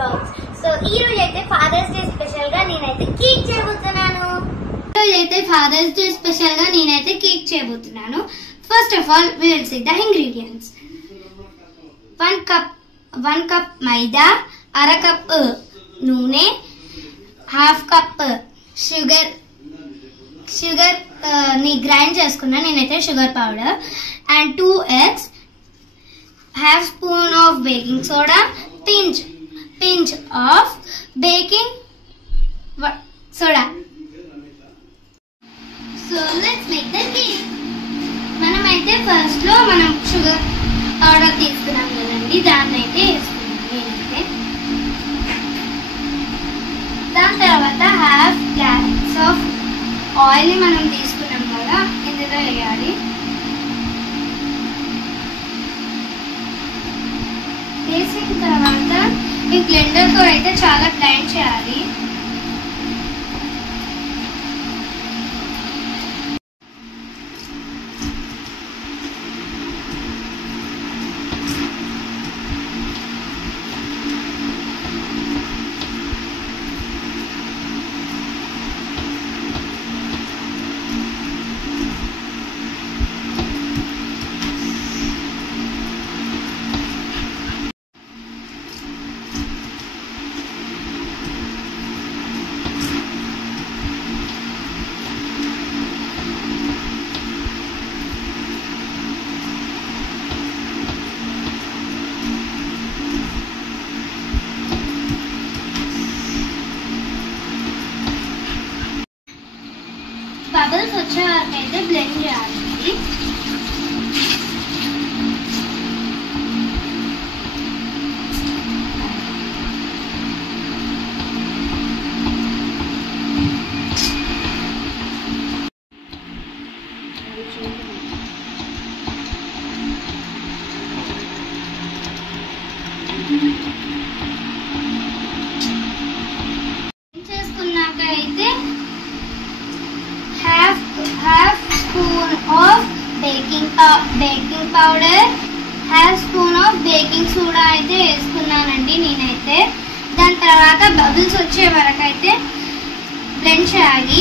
Blogs. So ఈ రోజు అయితే ఫాదర్స్ డే స్పెషల్ గా నేనైతే కేక్ చేయబోతున్నాను. First of all we will see the ingredients. 1 cup మైదా, అర కప్ నూనె, హాఫ్ కప్ షుగర్ ని గ్రైండ్ చేసుకున్నా నేనైతే sugar powder, and 2 eggs, half spoon of baking soda, pinch of baking soda. So let's make the cake. మనమైతే first లో మనం sugar powder తీసుకున్నాం కదండి, దాన్ని అయితే వేసుకున్నాం నేనైతే. దాని తర్వాత హాఫ్ గ్లాస్ ఆఫ్ ఆయిల్ మనం తీసుకున్నాం కదా, ఇందులో వేయాలి. వేసిన తర్వాత ఈ బ్లెండర్ తో అయితే చాలా గ్రైండ్ చేయాలి. బబుల్స్ వచ్చే వరకు అయితే బ్లెండ్ చేయాలి. చేసుకున్నాక అయితే half spoon of baking powder, half spoon of baking soda అయితే వేసుకున్నానండి నేనైతే. దాని తర్వాత బబుల్స్ వచ్చే వరకు అయితే బ్లెండ్ చేయాలి.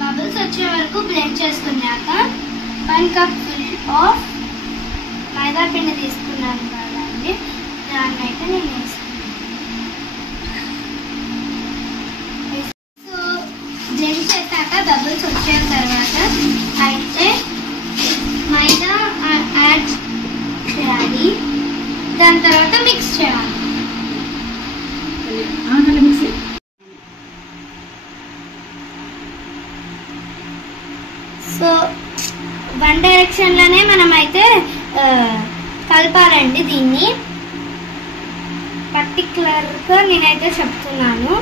బబుల్స్ వచ్చే వరకు బ్లెండ్ చేసుకున్నాక 1 cup ఆఫ్ మైదా పిండి తీసుకున్నాను కదండి, దాన్ని అయితే నేను వేసుకున్నాను. బ్లెండ్ చేశాక బబుల్స్ వచ్చిన తర్వాత అయితే మైదా యాడ్ చేయాలి. దాని తర్వాత మిక్స్ చేయాలి. సో 1 డైరెక్షన్ లోనే మనం అయితే కలపాలండి. దీన్ని పర్టికులర్ గా నేనైతే చెప్తున్నాను.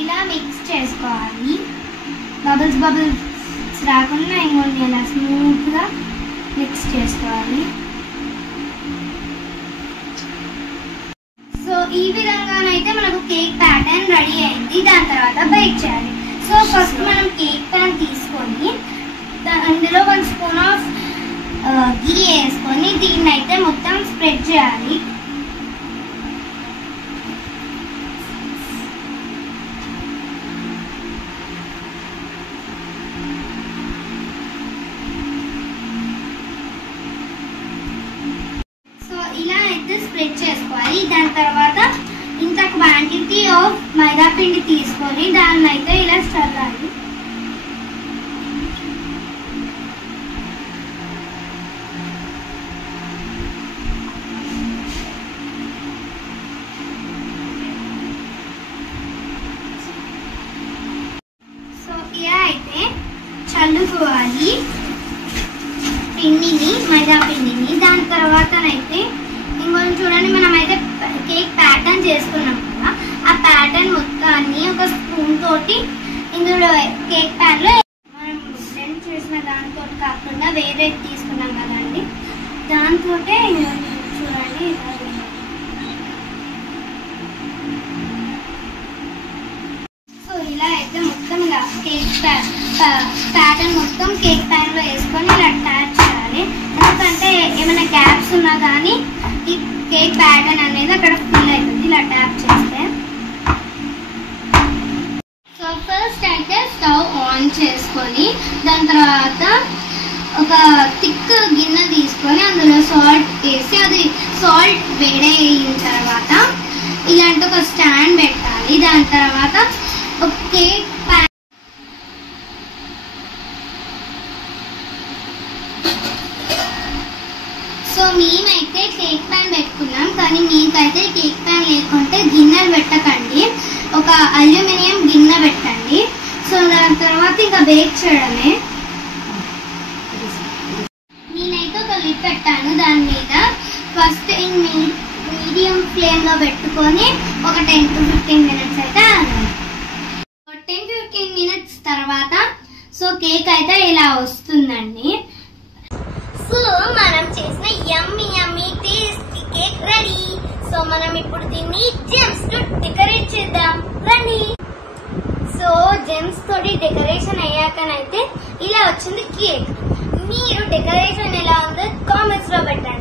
ఇలా మిక్స్ చేసుకోవాలి. బబుల్స్ రాకుండా ఇంకొన్ని ఇలా స్మూత్ గా మిక్స్ చేసుకోవాలి. సో ఈ విధంగానైతే మనకు కేక్ ప్యాటర్న్ రెడీ అయింది. దాని తర్వాత బేక్ చేయాలి. సో ఫస్ట్ మనం కేక్ ప్యాన్ తీసుకొని అందులో 1 స్పూన్ ఆఫ్ గీ వేసుకొని దీన్ని అయితే మొత్తం స్ప్రెడ్ చేయాలి. ఇలా అయితే స్ప్రెడ్ చేసుకోవాలి. దాని తర్వాత ఇంత క్వాంటిటీ ఆఫ్ మైదా పిండి తీసుకొని దాన్ని అయితే ఇలా చల్లాలి. సో ఇలా అయితే చల్లుకోవాలి పిండిని, మైదా పిండిని. దాని తర్వాతనైతే ఇంకొంచెం చూడండి, మనమైతే కేక్ ప్యాటర్న్ చేసుకున్నాం కదా, ఆ ప్యాటర్న్ మొత్తాన్ని ఒక స్పూన్ తోటి ఇందులో కేక్ ప్యాన్ లో మనం బ్లెండ్ చేసిన దాంతో కాకుండా వేరే తీసుకున్నాం కదండి, దాంతో చూడండి సో ఇలా అయితే మొత్తం ఇలా కేక్ ప్యాటర్న్ మొత్తం కేక్ ప్యాన్ లో వేసుకొని ఇలా అటాచ్ చేయాలి. ఎందుకంటే ఏమైనా గ్యాప్స్ ఉన్నా కానీ ఈ కేక్ ప్యాటర్న్ అనేది అక్కడ ఫిల్ అవుతుంది ఇలా ట్యాప్ చేస్తే. సో ఫస్ట్ అయితే స్టవ్ ఆన్ చేసుకొని దాని తర్వాత ఒక థిక్ గిన్నె తీసుకొని అందులో సాల్ట్ వేసి అది సాల్ట్ వేడైన తర్వాత ఇలాంటి ఒక స్టాండ్ పెట్టాలి. దాని తర్వాత ఒక కేక్ ప్యాన్ సో మేమైతే కేక్ ప్యాన్ పెట్టుకున్నాం, కానీ మీకైతే కేక్ ప్యాన్ లేకుంటే గిన్నెలు పెట్టకండి, ఒక అల్యూమినియం గిన్నె పెట్టండి. సో దాని తర్వాత ఇంకా బేక్ చేయడమే. నేనైతే ఒక లిడ్ పెట్టాను, దాని మీద ఫస్ట్ మీడియం ఫ్లేమ్ లో పెట్టుకొని ఒక 10 to 15 minutes అయితే 10 to 15 minutes తర్వాత సో కేక్ అయితే ఇలా వస్తుందండి. సో మనం చేసిన yummy tasty cake ready. So మనం ఇప్పుడు దీన్ని జెమ్స్ తో డెకరేట్ చేద్దాం రండి. సో జెమ్స్ తోటి డెకరేషన్ అయ్యాకనైతే ఇలా వచ్చింది కేక్. మీరు డెకరేషన్ ఎలా ఉందో కామెంట్స్ లో పెట్టండి.